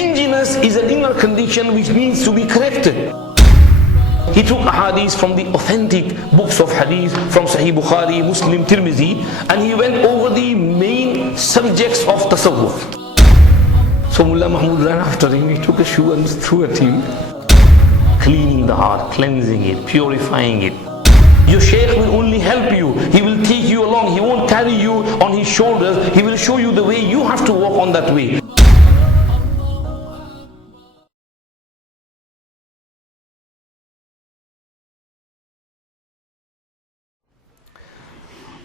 Stinginess is an inner condition which needs to be corrected. He took hadith from the authentic books of hadith, from Sahih Bukhari, Muslim, Tirmizi, and he went over the main subjects of tasawwuf. So Mullah Mahmud ran after him, he took a shoe and threw at him, cleaning the heart, cleansing it, purifying it. Your Sheikh will only help you, he will take you along, he won't carry you on his shoulders, he will show you the way, you have to walk on that way.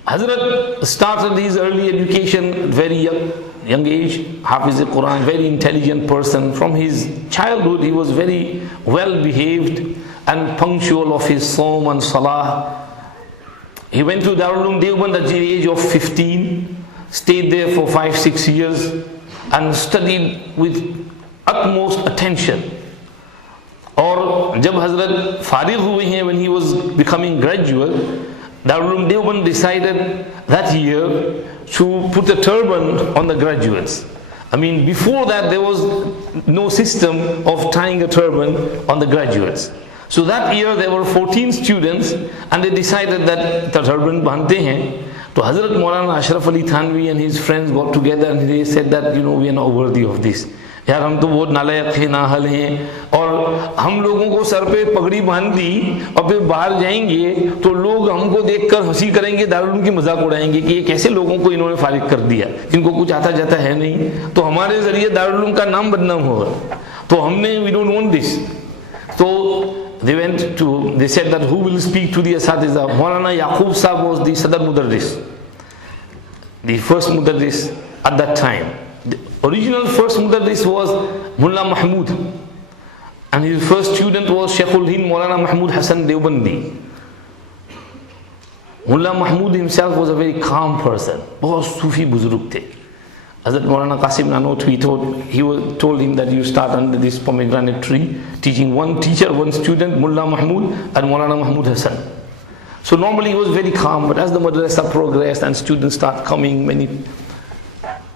Hazrat started his early education at very young age, Hafiz al-Quran, very intelligent person. From his childhood he was very well behaved and punctual of his Saum and Salah. He went to Darul Deoband at the age of 15, stayed there for 5-6 years and studied with utmost attention. और जब हजरत फारिग हुए हैं, when he was becoming graduate, Darul Deoband decided that year to put a turban on the graduates. I mean, before that there was no system of tying a turban on the graduates. So that year there were 14 students and they decided that the turban bandte hain. So Hazrat Maulana Ashraf Ali Thanwi and his friends got together and they said that, we are not worthy of this. यार हम तो बहुत नालायक थे, Nahal हैं, और हम लोगों को सर पे पगड़ी बांध दी और फिर बाहर जाएंगे तो लोग हमको देखकर हंसी करेंगे, दारुल की मजाक उड़ाएंगे कि ये कैसे लोगों को इन्होंने फारिग कर दिया, इनको कुछ आता जाता है नहीं, तो हमारे जरिए दारुल का नाम बदनाम होगा, तो हमने we don't want this. So they said that who will speak to the Asatiza. Maulana Yaqub Sahib was the Sadar Mudarris, the first Mudarris at that time. The original first Mudarris was Mullah Mahmud, and his first student was Sheikhul Hind Maulana Mahmud Hassan Deobandi. Mullah Mahmud himself was a very calm person, बहुत Sufi buzurg the. Hazrat Maulana Qasim Nanot, he told him that you start under this pomegranate tree, teaching one teacher, one student, Mullah Mahmud and Maulana Mahmud Hassan. So normally he was very calm, but as the madrasa progressed and students start coming,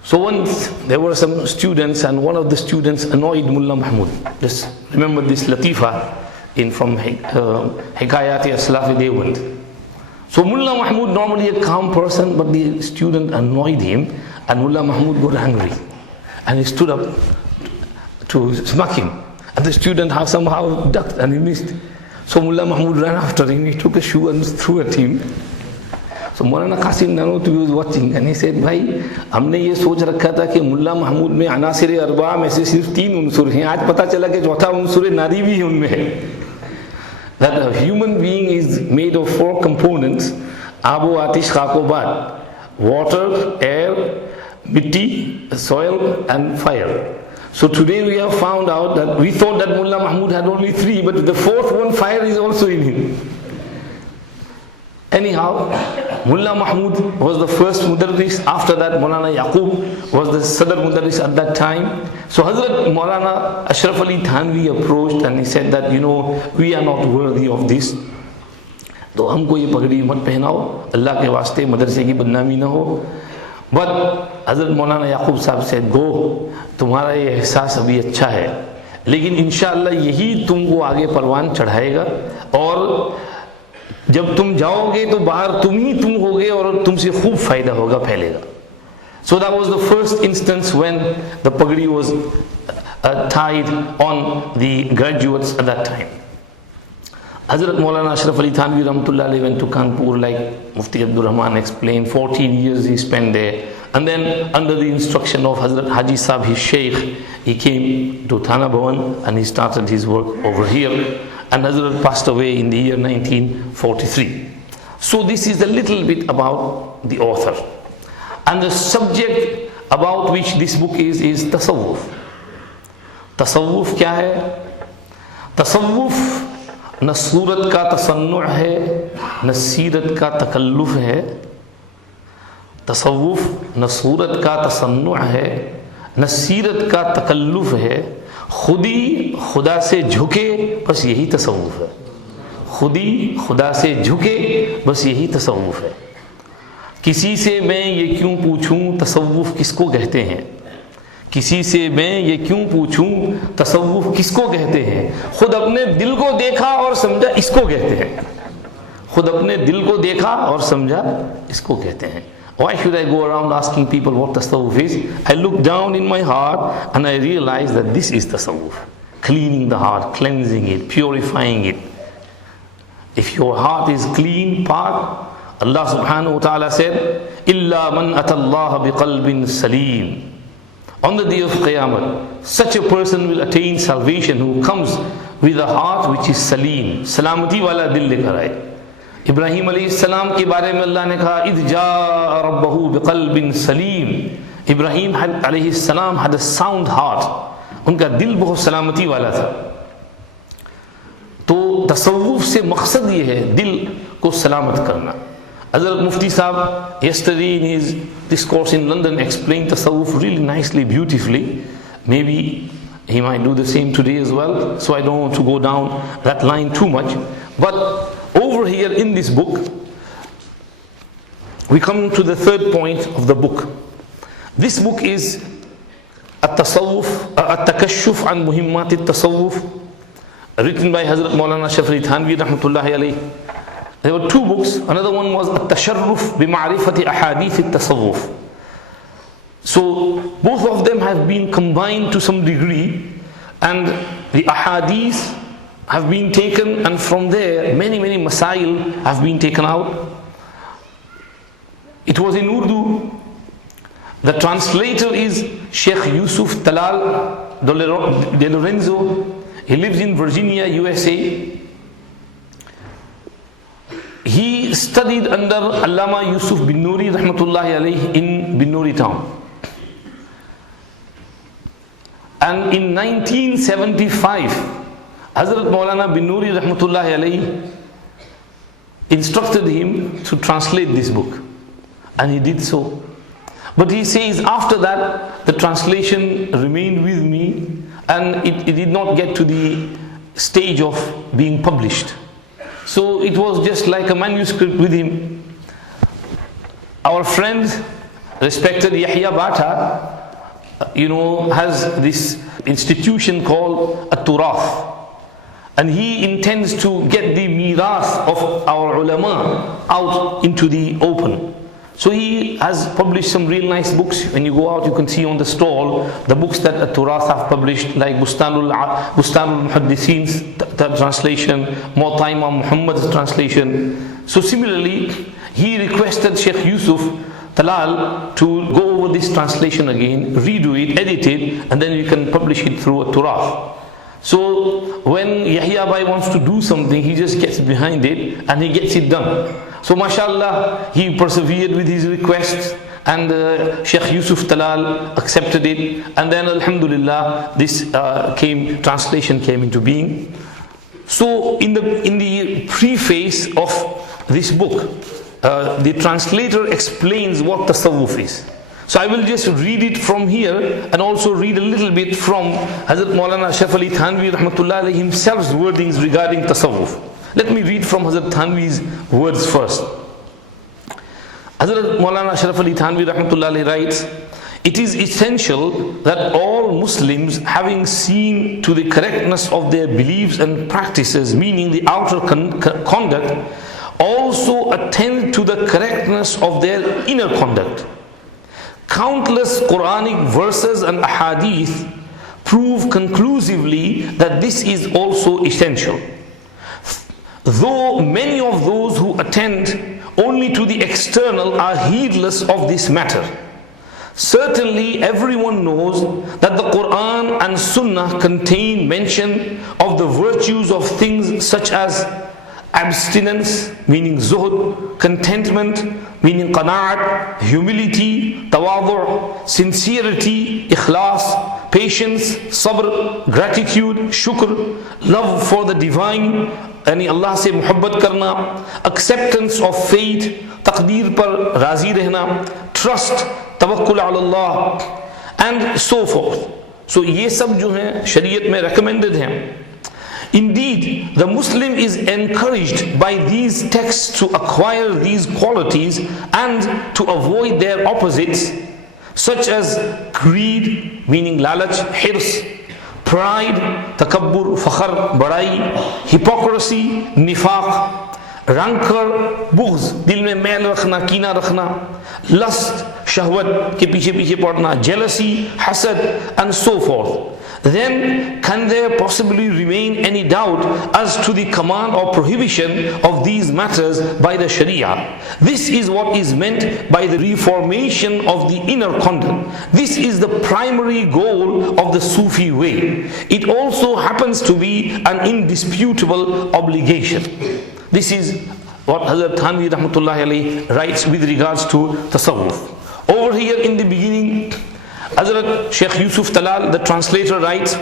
so once there were some students and one of the students annoyed Mullah Mahmud. Just remember this Latifa from Hikayat-e Aslafi Deoband. So Mullah Mahmud, normally a calm person, but the student annoyed him and Mullah Mahmud got angry and he stood up to smack him, and the student somehow ducked and he missed. So Mullah Mahmud ran after him, he took a shoe and threw at him. So Maulana Qasim Nanot was watching and he said, भाई हमने ये सोच रखा था कि मुल्ला महमूद में अनासिर अरबा में से सिर्फ 3 उनसुर हैं, आज पता चला कि चौथा उनसुर नारी भी उनमें है. That a human being is made of 4 components: आबो आतिश खाको बाद, water, air, mitti, soil and fire. So today we have found out that we thought that Mullah Mahmud had only 3, but the 4th one, fire, is also in him. Anyhow, Mullah Mahmud was the first Mudarris. After that, Maulana Yaqub was the Sadar Mudarris at that time. So Hazrat Maulana Ashraf Ali Thanwi approached and he said that, we are not worthy of this. तो हमको ये पगड़ी मत पहनाओ, अल्लाह के वास्ते मदरसे की बदनामी ना हो. But Hazrat Maulana Yaqub Sahib said, go, तुम्हारा ये एहसास अभी अच्छा है, लेकिन इंशाअल्लाह यही तुमको आगे परवान चढ़ाएगा, और जब तुम जाओगे तो बाहर तुम होगे और तुमसे खूब फायदा होगा, फैलेगा. So that was the first instance when the pagdi was tied on the graduates at that time. Hazrat Maulana Ashraf Ali Thanwi Rahmatullah Alayhi went to Kanpur, like Mufti Abdur Rahman explained. 14 years he spent there, and then under the instruction of Hazrat Haji Sahib, his Sheikh, he came to Thana Bhavan and he started his work over here. And Hazrat passed away in the year 1943. So this is a little bit about the author. And the subject about which this book is tasawwuf. Tasawwuf क्या है? Tasawwuf न सूरत का तसन्नुअ है, न सीरत का तकल्लुफ है. तसव्वुफ न सूरत का तसन्नुअ है, न सीरत का तकल्लुफ है. खुदी खुदा से झुके, बस यही तसव्वुफ है. खुदी खुदा से झुके, बस यही तसव्वुफ है. किसी से मैं ये क्यों पूछूं तसव्वुफ किसको कहते हैं, किसी से मैं ये क्यों पूछूं तसव्वुफ किसको कहते हैं, खुद अपने दिल को देखा और समझा इसको कहते हैं, खुद अपने दिल को देखा और समझा इसको कहते हैं. Why should I go around asking people what tasawwuf is? I look down in my heart and I realize that this is tasawwuf. Cleaning the heart, cleansing it, purifying it. If your heart is clean, part, Allah subhanahu wa ta'ala said, إِلَّا مَنْ أَتَى اللَّهَ بِقَلْبٍ سَلِيمٍ. On the day of Qiyamah, such a person will attain salvation who comes with a heart which is salim, salamati wala dil lekar aaye. Ibrahim अलैहिस्सलाम के बारे में अल्लाह ने कहा इद जा रब्बहू बिक़ल्बिन सलीम. इब्राहीम अलैहिस्सलाम had a sound heart, उनका दिल बहुत सलामती वाला था. तो तसव्वुफ से मकसद ये है दिल को सलामत करना. Hazrat Mufti Sahab yesterday in his discourse in London explained tasawwuf really nicely, beautifully. Maybe he might do the same today as well, so I don't want to go down that line too much. But over here in this book, we come to the third point of the book. This book is At-Tasawwuf, At-Takashshuf an Muhimmat At-Tasawwuf, written by Hazrat Maulana Ashraf Thanwi rahmatullahi alayhi. There were two books. Another one was At-Tasharruf bi Ma'rifati Ahadith At-Tasawwuf. So both of them have been combined to some degree, and the ahadith have been taken, and from there many masail have been taken out. It was in Urdu. The translator is Sheikh Yusuf Talal de Lorenzo. He lives in Virginia, USA. He studied under Allama Yusuf bin Nuri rahmatullahi alayhi in Bin Nuri town. And in 1975, Hazrat Maulana bin Nuri rahmatullahi alayhi instructed him to translate this book, and he did so. But he says after that the translation remained with me, and it did not get to the stage of being published. So it was just like a manuscript with him. Our friend, respected Yahya Bata, has this institution called At-Turath, and he intends to get the mirath of our ulama out into the open. So he has published some real nice books. When you go out, you can see on the stall the books that At-Turath have published, like Bustanul Muhaddithin's translation, Muwatta Imam Muhammad's translation. So similarly, he requested Sheikh Yusuf Talal to go over this translation again, redo it, edit it, and then you can publish it through At-Turath. So when Yahya Bhai wants to do something, he just gets behind it and he gets it done. So mashallah, he persevered with his requests, and Sheikh Yusuf Talal accepted it, and then alhamdulillah this translation came into being. So in the preface of this book, the translator explains what tasawwuf is. So I will just read it from here, and also read a little bit from Hazrat Maulana Ashraf Thanwi rahmatullah alayhi himself's wordings regarding tasawwuf. Let me read from Hazrat Thanwi's words first. Hazrat Maulana Ashraf Thanwi rahmatullah alayhi writes, "It is essential that all Muslims, having seen to the correctness of their beliefs and practices, meaning the outer conduct, also attend to the correctness of their inner conduct. Countless Quranic verses and ahadith prove conclusively that this is also essential. Though many of those who attend only to the external are heedless of this matter, certainly everyone knows that the Quran and Sunnah contain mention of the virtues of things such as abstinence, meaning zuhud, contentment, meaning qana'at, humility, tawadu', sincerity, ikhlas, patience, sabr, gratitude, shukr, love for the divine, yani Allah se muhabbat karna, acceptance of fate, taqdeer par razi rehna, trust, tawakkul ala Allah, and so forth. So ye sab jo hain shariyat mein recommended hain. Indeed, the Muslim is encouraged by these texts to acquire these qualities and to avoid their opposites, such as greed, meaning lalach, hirs, pride, takabbur, fakhr, badai, hypocrisy, nifaq, rancor, bughz, dil mein mail rakhna, कीना रखना, lust, shahwat के पीछे पीछे पड़ना, jealousy, hasad, and so forth. Then can there possibly remain any doubt as to the command or prohibition of these matters by the Sharia? This is what is meant by the reformation of the inner conduct. This is the primary goal of the Sufi way. It also happens to be an indisputable obligation. This is what Hazrat Thanwi rahmatullahi alayhi writes with regards to tasawwuf. Over here in the beginning, Hazrat Sheikh Yusuf Talal, the translator, writes,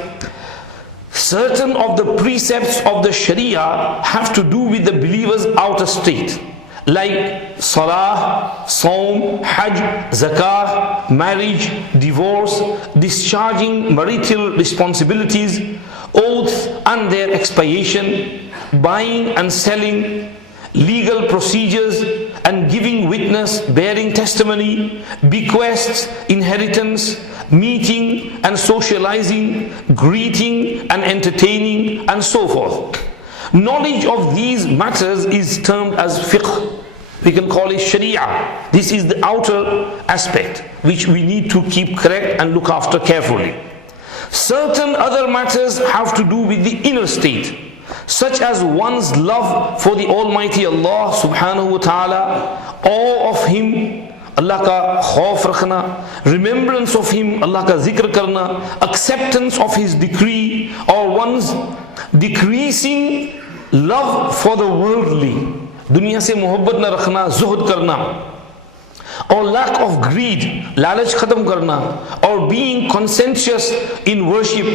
certain of the precepts of the Sharia have to do with the believer's outer state, like salah, saum, hajj, zakah, marriage, divorce, discharging marital responsibilities, oaths and their expiation, buying and selling, legal procedures and giving witness, bearing testimony, bequests, inheritance, meeting and socializing, greeting and entertaining, and so forth. Knowledge of these matters is termed as fiqh. We can call it sharia. This is the outer aspect which we need to keep correct and look after carefully. Certain other matters have to do with the inner state, such as one's love for the Almighty Allah subhanahu wa ta'ala, awe of Him, Allah ka khauf rakhna, remembrance of Him, Allah ka zikr karna, acceptance of His decree, or one's decreasing love for the worldly, dunya se muhabbat na rakhna, zuhud karna, or lack of greed, lalach khatam karna, or being conscientious in worship,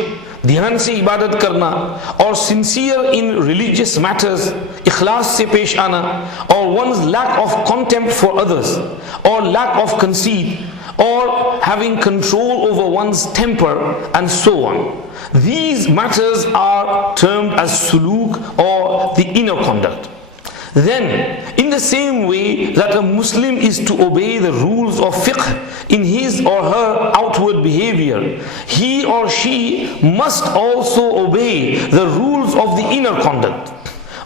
dhyan se ibadat karna, or sincere in religious matters, ikhlas se pesh ana, or one's lack of contempt for others, or lack of conceit, or having control over one's temper, and so on. These matters are termed as suluk, or the inner conduct. Then, in the same way that a Muslim is to obey the rules of fiqh in his or her outward behavior, he or she must also obey the rules of the inner conduct.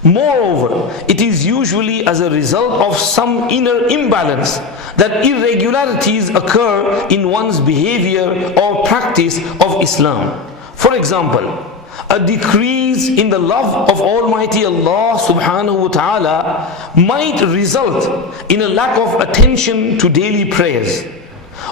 Moreover, it is usually as a result of some inner imbalance that irregularities occur in one's behavior or practice of Islam. For example, a decrease in the love of Almighty Allah subhanahu wa ta'ala might result in a lack of attention to daily prayers,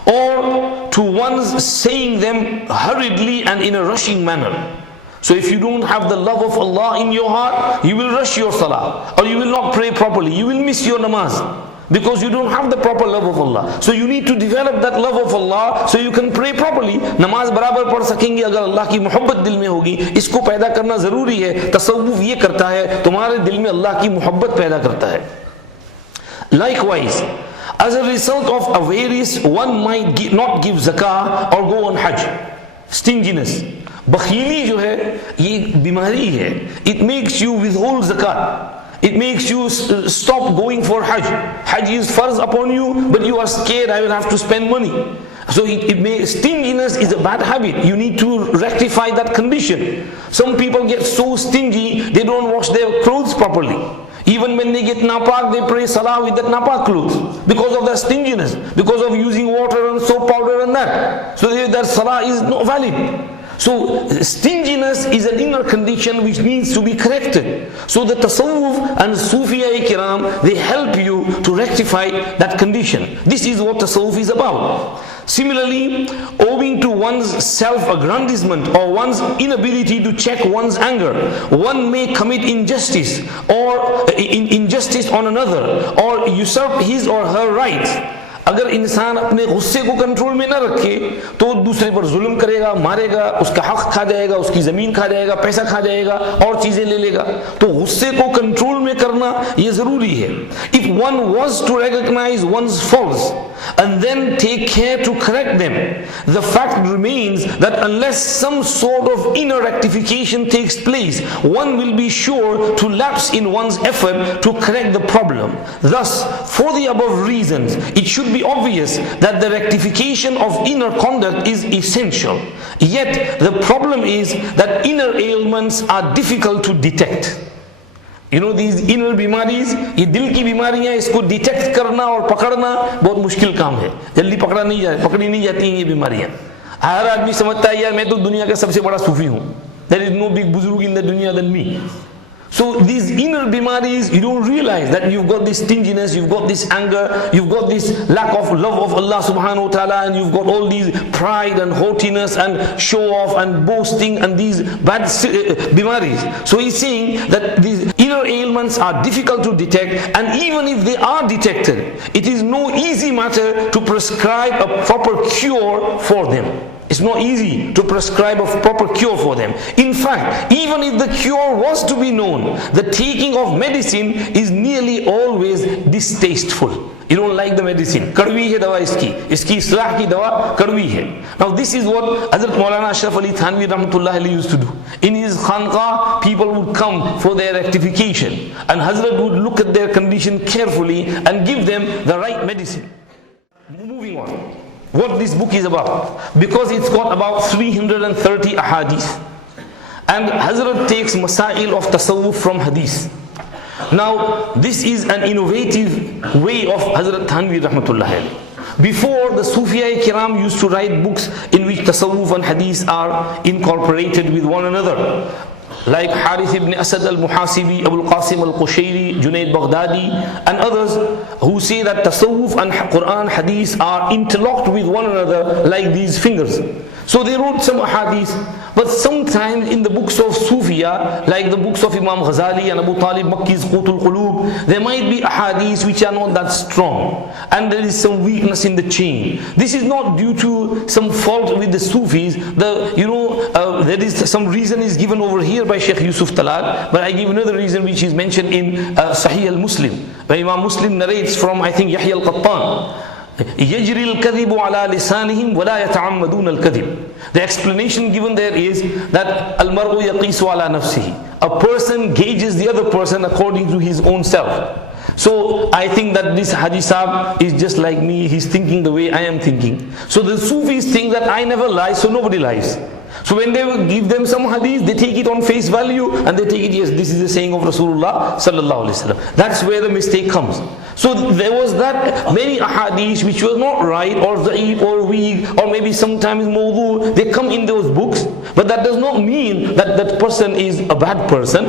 or to one's saying them hurriedly and in a rushing manner. So if you don't have the love of Allah in your heart, you will rush your salah, or you will not pray properly, you will miss your namaz, because you don't have the proper love of Allah. So you need to develop that love of Allah so you can pray properly. Namaz barabar पढ़ सकेंगे अगर अल्लाह की मोहब्बत दिल में होगी. इसको पैदा करना ज़रूरी है. तसव्वुफ ये करता है, तुम्हारे दिल में अल्लाह की मोहब्बत पैदा करता है. Likewise, as a result of avarice, one might not give zakah or go on hajj. Stinginess, बखीली जो है ये बीमारी है. It makes you withhold zakat. It makes you stop going for Hajj. Hajj is farz upon you, but you are scared, I will have to spend money. So stinginess is a bad habit. You need to rectify that condition. Some people get so stingy, they don't wash their clothes properly. Even when they get napak, they pray salah with that napak clothes, because of their stinginess, because of using water and soap powder and that. So their salah is not valid. So stinginess is an inner condition which needs to be corrected. So the tasawwuf and Sufiya kiram, they help you to rectify that condition. This is what tasawwuf is about. Similarly, owing to one's self-aggrandizement or one's inability to check one's anger, one may commit injustice or injustice on another, or usurp his or her rights. अगर इंसान अपने गुस्से को control में ना रखे तो दूसरे पर जुल्म करेगा, मारेगा, उसका हक खा जाएगा, उसकी ज़मीन खा जाएगा, पैसा खा जाएगा और चीज़ें ले लेगा. तो गुस्से को कंट्रोल में करना ये ज़रूरी है. If one was to recognize one's faults and then take care to correct them, the fact remains that unless some sort of inner rectification takes place, one will be sure to lapse in one's effort to correct the problem. Thus, for the above reasons, it should be obvious that the rectification of inner conduct is essential. Yet the problem is that inner ailments are difficult to detect. You know, these inner बीमारीज, ये दिल की बीमारियां, इसको detect करना और पकड़ना बहुत मुश्किल काम है. जल्दी पकड़ी नहीं जाती हैं ये बीमारियां. हर आदमी समझता है यार मैं तो दुनिया का सबसे बड़ा सूफी हूं. There is no big बुजुर्ग in the dunya than me. So these inner bimaris, you don't realize that you've got this stinginess, you've got this anger, you've got this lack of love of Allah subhanahu wa ta'ala, and you've got all these pride and haughtiness and show off and boasting and these bad bimaris. So he's saying that these inner ailments are difficult to detect, and even if they are detected, it is no easy matter to prescribe a proper cure for them. It's not easy to prescribe a proper cure for them. In fact, even if the cure was to be known, the taking of medicine is nearly always distasteful. You don't like the medicine. Kadwi hai dawa iski islah ki dawa kadwi hai. Now this is what Hazrat Maulana Ashraf Ali Thanwi rahmatullah alayhi used to do. In his khanqah, people would come for their rectification, and Hazrat would look at their condition carefully and give them the right medicine. Moving on. What this book is about, because it's got about 330 ahadith, and Hazrat takes masail of tasawwuf from hadith. Now this is an innovative way of Hazrat Thanwi rahmatullah alayhi. Before, the Sufi Kiram used to write books in which tasawwuf and hadith are incorporated with one another, like Harith ibn Asad al-Muhasibi, Abul Qasim al-Qushayri, Junaid Baghdadi, and others who say that tasawwuf and Quran hadith are interlocked with one another like these fingers. So they wrote some hadith, but sometimes in the books of Sufiya, like the books of Imam Ghazali and Abu Talib Makki's Qutul Qulub, there might be hadiths which are not that strong, and there is some weakness in the chain. This is not due to some fault with the Sufis. There is some reason is given over here by Sheikh Yusuf Talal, but I give another reason which is mentioned in Sahih al-Muslim, where Imam Muslim narrates from, I think, Yahya al-Qattan. يجري الكذب على لسانهم ولا يتعمدون الكذب. The explanation given there is that المرء يقيس على نفسه. A person gauges the other person according to his own self. So I think that this Haji Sahib is just like me, he's thinking the way I am thinking. So the Sufis think that I never lie, so nobody lies. So when they give them some hadith, they take it on face value and they take it, yes, this is the saying of Rasulullah sallallahu alaihi wasallam. That's where the mistake comes. So there was that many ahadith which were not right or da'if or weak or maybe sometimes mawdu, they come in those books, but that does not mean that that person is a bad person.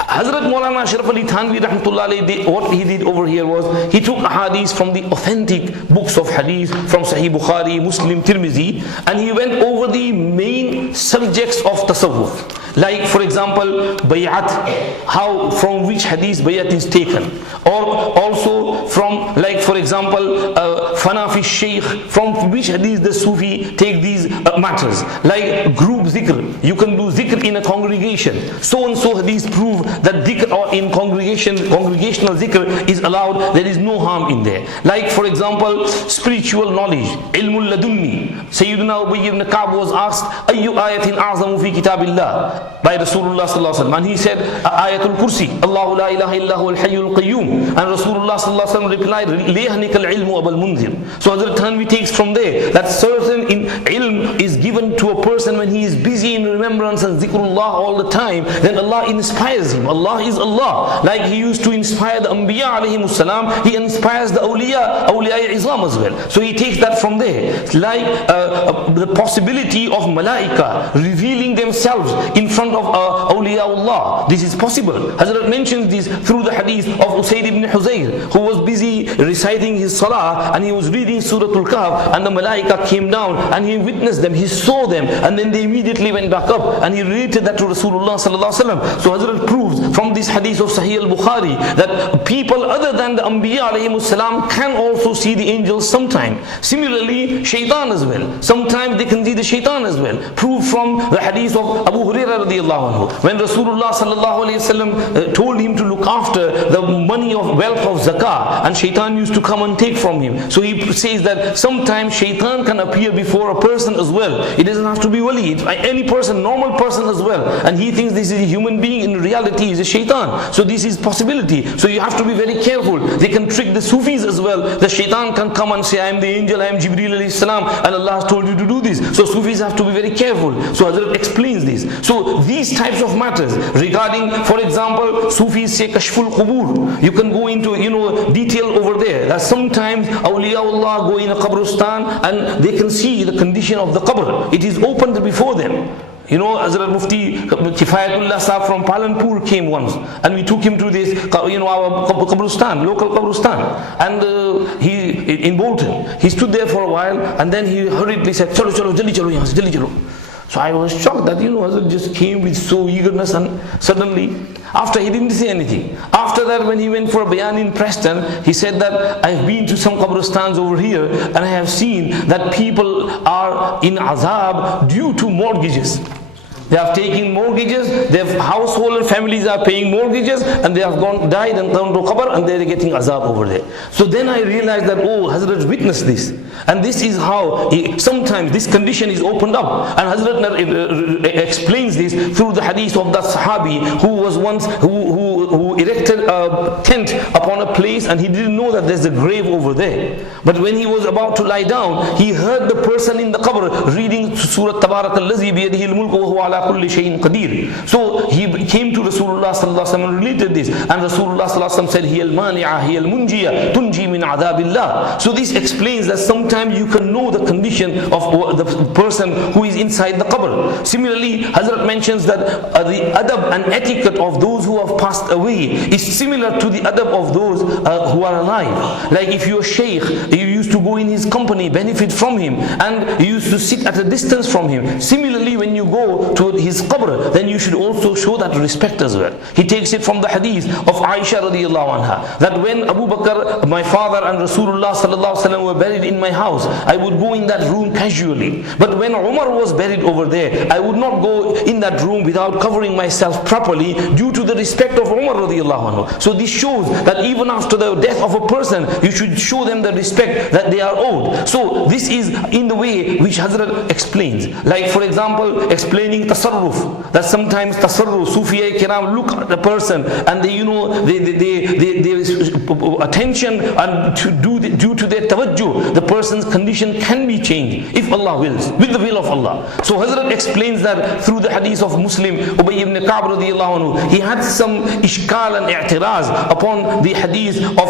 Hazrat Maulana Ashraf Ali Thanwi rahmatullah alayhi, what he did over here was, he took hadith from the authentic books of hadith, from Sahih Bukhari, Muslim, Tirmizi, and he went over the main subjects of tasawwuf. Like for example, bay'at, how, from which hadith bay'at is taken, or also from, like for example, fana fi Sheikh, from which hadith the Sufi take these matters, like group zikr, you can do zikr in a congregation, so and so hadith prove that dhikr or in congregational zikr is allowed, there is no harm in there. Like for example, spiritual knowledge, ilmul ladunni, Sayyidina Ubay ibn Ka'b was asked, ayyu ayatin a'zamu fi kitabillah, by Rasulullah sallallahu alaihi wasallam, and he said ayatul kursi, Allahu la ilaha illa huwal hayyul qayyum, and Rasulullah sallallahu alaihi wasallam replied, liyahnikal ilmu abal munzir. So Hazrat Thanwi takes from there that certain ilm is given to a person when he is busy in remembrance and zikrullah all the time, then Allah inspires him. Allah is Allah. Like he used to inspire the Anbiya alayhimus salam, he inspires the awliya izam as well. So he takes that from there. Like the possibility of malaika revealing themselves in front of awliyaullah. This is possible. Hazrat mentions this through the hadith of Usayd ibn Huzayr, who was busy reciting his salah and he was reading Surah Al-Kahf, and the malaika came down and he witnessed them, he saw them, and then they immediately went back up, and he related that to Rasulullah sallallahu alaihi wasallam. So Hazrat proves from this hadith of Sahih al-Bukhari that people other than the Anbiya alayhimus salam can also see the angels sometime. Similarly, shaitan as well. Sometimes they can see the shaitan as well. Proved from the hadith of Abu Hurairah radiyallahu anhu, when Rasulullah sallallahu alayhi wasallam told him to look after the money of wealth of zakah, and shaitan shaitan used to come and take from him. So he says that sometimes shaitan can appear before a person as well. It doesn't have to be wali, any person, normal person as well. And he thinks this is a human being, in reality he is a shaitan. So this is possibility. So you have to be very careful. They can trick the Sufis as well. The shaitan can come and say, I am the angel, I am Jibreel alayhi salam, and Allah has told you to do this. So Sufis have to be very careful. So Hazrat explains this. So these types of matters regarding, for example, Sufis say Kashful Qubur. You can go into detail over there. That sometimes awliyaullah go in a qabristan and they can see the condition of the qabr. It is opened before them. Hazrat Mufti Kifayatullah Sahab from Palanpur came once, and we took him to this, our qabristan, local qabristan, and he in Bolton. He stood there for a while, and then he hurriedly said, "Chalo, chalo, jaldi chalo, yahan se, jaldi chalo." So I was shocked that Hazrat just came with so eagerness, and suddenly, after he didn't say anything. After that, when he went for a bayan in Preston, he said that I've been to some qabristans over here, and I have seen that people are in azab due to mortgages. They have taken mortgages, their household families are paying mortgages, and they have died and gone to qabr, and they are getting azab over there. So then I realized that, Hazrat witnessed this. And this is how sometimes this condition is opened up. And Hazrat explains this through the hadith of that Sahabi who was once, who erected a tent upon a place, and he didn't know that there's a grave over there. But when he was about to lie down, he heard the person in the qabr reading Surah Tabarak al-Lazi biyadihi al-mulku wa huwa ala kulli shay'in qadir. So he came to Rasulullah sallallahu alaihi wasallam and related this, and Rasulullah sallallahu alaihi wasallam said, hiya al-mani'a, hiya al-munjiya, tunji min adhabillah. So this explains that sometimes you can know the condition of the person who is inside the qabr. Similarly, Hazrat mentions that the adab and etiquette of those who have passed away is similar to the adab of those who are alive. Like if you're a sheikh, you used to go in his company, benefit from him, and you used to sit at a distance from him. Similarly, when you go to his qabr, then you should also show that respect as well. He takes it from the hadith of Aisha radiallahu anha, that when Abu Bakr, my father, and Rasulullah sallallahu alaihi wasallam were buried in my house, I would go in that room casually. But when Umar was buried over there, I would not go in that room without covering myself properly due to the respect of Umar radiallahu anhu. So this shows that even after the death of a person, you should show them the respect that they are owed. So this is in the way which Hazrat explains. Like for example, explaining tasarruf, that sometimes tasarruf, Sufi kiram look at the person and they attention, and due to their tawajjuh, the person's condition can be changed if Allah wills, with the will of Allah. So Hazrat explains that through the hadith of Muslim, Ubay ibn Ka'b radiallahu anhu, he had some ishkal and i'tiraz upon the hadith of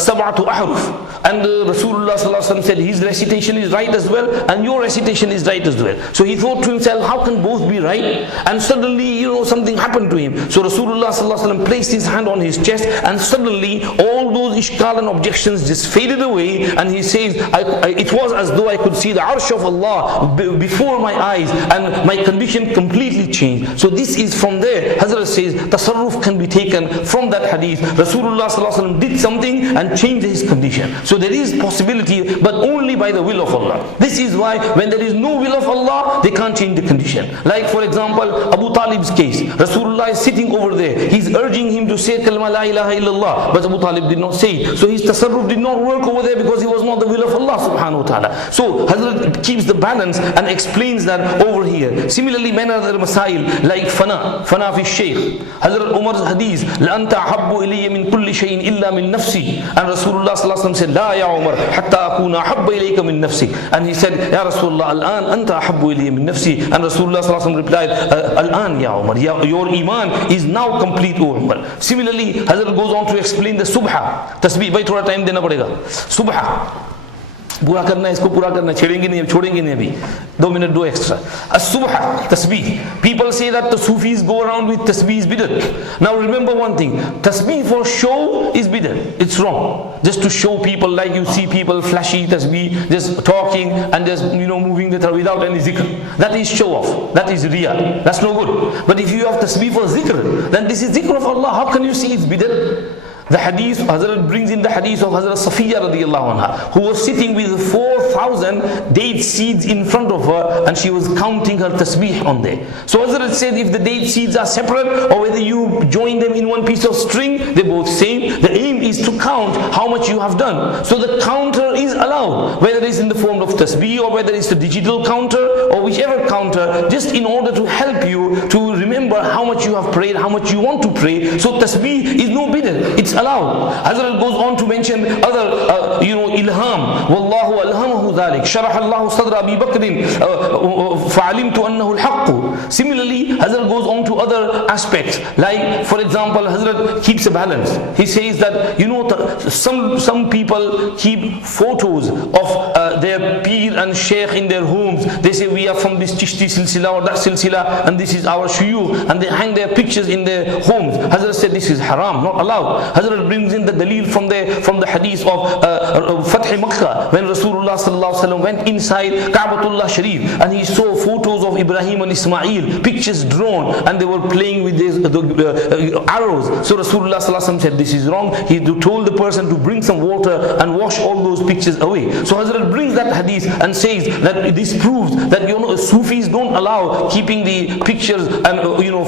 sab'atu ahruf, and Rasulullah sallallahu alaihi wasallam said his recitation is right as well and your recitation is right as well. So he thought to himself, how can both be right? And suddenly something happened to him. So Rasulullah sallallahu alaihi wasallam placed his hand on his chest, and suddenly all those ishkal and objections just faded away, and he says, it was as though I could see the arsh of Allah before my eyes, and my condition completely changed. So this is from there. Hazrat says tasarruf can be taken from that hadith. Rasulullah sallallahu alaihi wasallam did something and changed his condition. So there is possibility, but only by the will of Allah. This is why when there is no will of Allah, they can't change the condition. Like for example, Abu Talib's case. Rasulullah is sitting over there. He's urging him to say kalma la ilaha illallah, but Abu Talib did not say it. So his tasarruf did not work over there because he was not the will of Allah subhanahu wa ta'ala. So Hazrat keeps the balance and explains that over here. Similarly, many other masail like fana fi Sheikh. Hazrat Umar's hadith, la anta ahabbu ilayya min kulli shay'in illa min nafsi. And Rasulullah sallallahu alaihi wasallam said, la ya Umar, hatta akuna ahabba ilayka min nafsi. And he said, ya Rasulullah, al-an anta ahabbu ilayya min nafsi. And Rasulullah sallallahu alaihi wasallam replied, al-an ya Umar, your iman is now complete, O Umar. Similarly, Hazrat goes on to explain the subha. Tasbih, bhai thoda time dena padega. Subha. पूरा करना है, इसको पूरा करना, छेड़ेंगे नहीं, छोड़ेंगे नहीं अभी, 2 minutes, 2 extra. As-subha, tasbih. People say that the Sufis go around with tasbih is bid'at. Now remember one thing, tasbih for show is bid'at. It's wrong. Just to show people, like you see people flashy tasbih, just talking and just moving the throat without any zikr. That is show off. That is riya. That's no good. But if you have tasbih for zikr, then this is zikr of Allah. How can you see it's bid'at? The hadith, Hazrat brings in the hadith of Hazrat Safiya radiallahu anha, who was sitting with 4,000 date seeds in front of her, and she was counting her tasbih on there. So Hazrat said, if the date seeds are separate, or whether you join them in one piece of string, they're both same. The aim is to count how much you have done. So the counter is allowed, whether it's in the form of tasbih, or whether it's the digital counter, or whichever counter, just in order to help you to remember how much you have prayed, how much you want to pray. So tasbih is no bid'ah, it's allowed. Hazrat goes on to mention other, ilham. Wallahu alhamahu dhalik. Sharah Allahu sadra Abi Bakrin fa'alimtu annahu al-haqq. Similarly, Hazrat goes on to other aspects. Like, for example, Hazrat keeps a balance. He says that, some people keep photos of their peer and sheikh in their homes. They say, we are from this Chishti silsila or that silsila, and this is our shuyukh, and they hang their pictures in their homes. Hazrat said this is haram, not allowed. Hazrat brings in the dalil from the hadith of Fath Makkah, when Rasulullah sallallahu alaihi wasallam went inside Ka'batullah Sharif, and he saw photos of Ibrahim and Ismail, pictures drawn, and they were playing with these arrows. So Rasulullah sallallahu alaihi wasallam said this is wrong. He told the person to bring some water and wash all those pictures away. So Hazrat brings that hadith and says that this proves that Sufis don't allow keeping the pictures and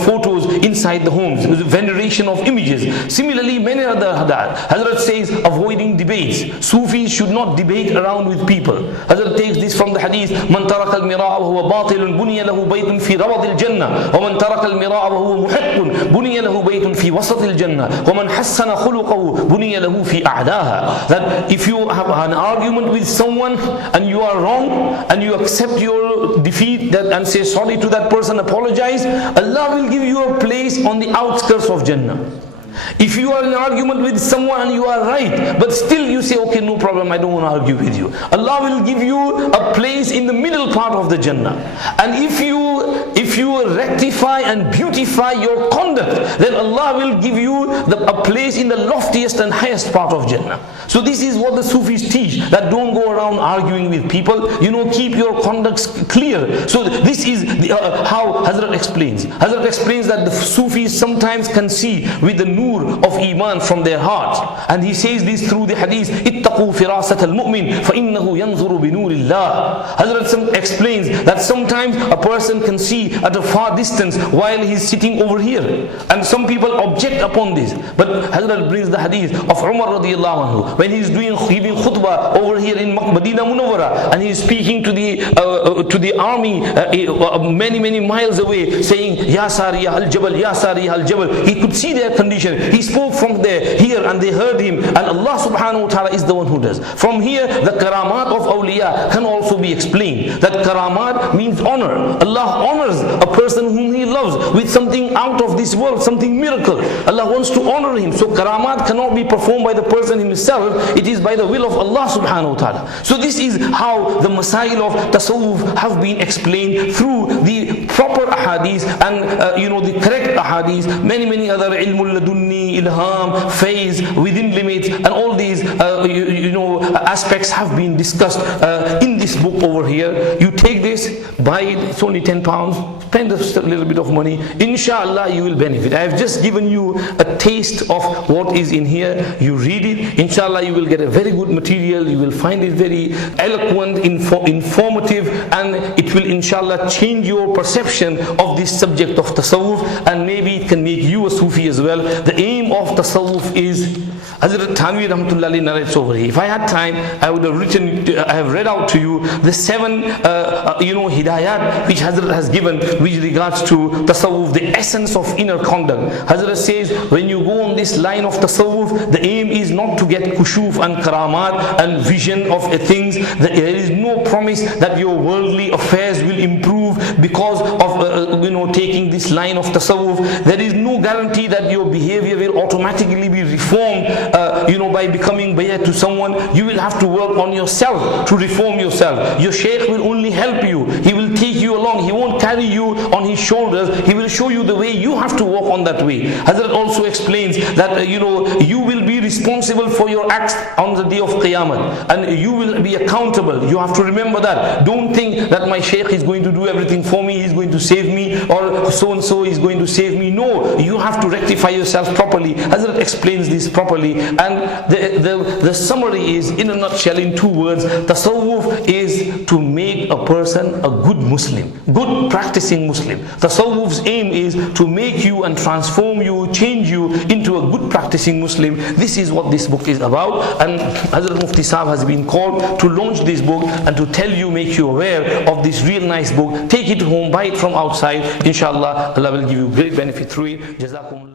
photos inside the homes. Veneration of images. Similarly, many other Hazrat says avoiding debates. Sufis should not debate around with people. Hazrat takes this from the hadith, Man taraka al-mira'a wa huwa batilun bunya lahu baytun fi rawad al-jannah, wa man taraka al-mira'a wa huwa muhiqqun bunya lahu baytun fi wasat al-jannah, wa man hassana khuluqahu bunya lahu fi a'daha. That if you have an argument with someone and you are wrong and you accept your defeat and say sorry to that person, apologize, Allah will give you a place on the outskirts of Jannah. If you are in an argument with someone and you are right, but still you say, okay, no problem, I don't want to argue with you, Allah will give you a place in the middle part of the Jannah. And if you rectify and beautify your conduct, then Allah will give you a place in the loftiest and highest part of Jannah. So this is what the Sufis teach, that don't go around arguing with people, keep your conducts clear. So this is how Hazrat explains. Hazrat explains that the Sufis sometimes can see with the nur of Iman from their hearts. And he says this through the hadith, ittaqu firasat al-mu'min fa innahu yanzuru bi nurillah. Hazrat explains that sometimes a person can see at a far distance while he is sitting over here. And some people object upon this. But Hazrat brings the hadith of Umar radiallahu anhu, when he is giving khutbah over here in Madinah Munawwara, and he is speaking to the army many miles away, saying, Ya Sariyah al-Jabal, Ya Sariyah al-Jabal. He could see their condition. He spoke from here, and they heard him. And Allah subhanahu wa ta'ala is the one who does. From here, the karamat of awliya can also be explained. That karamat means honor. Allah honors a person whom He loves with something out of this world, something miracle. Allah wants to honor him. So karamat cannot be performed by the person himself. It is by the will of Allah subhanahu wa ta'ala. So this is how the masail of tasawwuf have been explained through the proper ahadith and the correct ahadith. Many other ilmul ladunni, ilham, phase, within limits, and all these aspects have been discussed in this book over here. You take this, buy it, it's only £10, spend a little bit of money, inshallah you will benefit. I have just given you a taste of what is in here. You read it, inshallah you will get a very good material. You will find it very eloquent, informative, and it will inshallah change your perception of this subject of tasawwuf, and maybe it can make you a Sufi as well. The aim of tasawwuf is, Hazrat Thanwi rahmatullahi narrates over here. If I had time, I would have read out to you the 7 hidayat which Hazrat has given with regards to tasawwuf, the essence of inner conduct. Hazrat says, when you go on this line of tasawwuf, the aim is not to get kushuf and karamat and vision of things. There is no promise that your worldly affairs will improve because of taking this line of tasawwuf. There is no guarantee that your behavior will automatically be reformed by becoming bayat to someone. You will have to work on yourself to reform yourself. Your sheikh will only help you. He will take you along. He won't carry you you on his shoulders, he will show you the way you have to walk on that way. Hazrat also explains that you will be responsible for your acts on the day of Qiyamah, and you will be accountable. You have to remember that. Don't think that my Sheikh is going to do everything for me, he's going to save me, or so and so is going to save me. No, you have to rectify yourself properly. Hazrat explains this properly, and the summary is, in a nutshell, in 2 words: tasawwuf is to make a person a good Muslim, good practicing Muslim. Tasawwuf's aim is to make you and transform you, change you into a good practicing Muslim. This is what this book is about, and Hazrat Mufti Sahib has been called to launch this book and to tell you, make you aware of this real nice book. Take it home, buy it from outside. Inshallah, Allah will give you great benefit through it. Jazakumullah.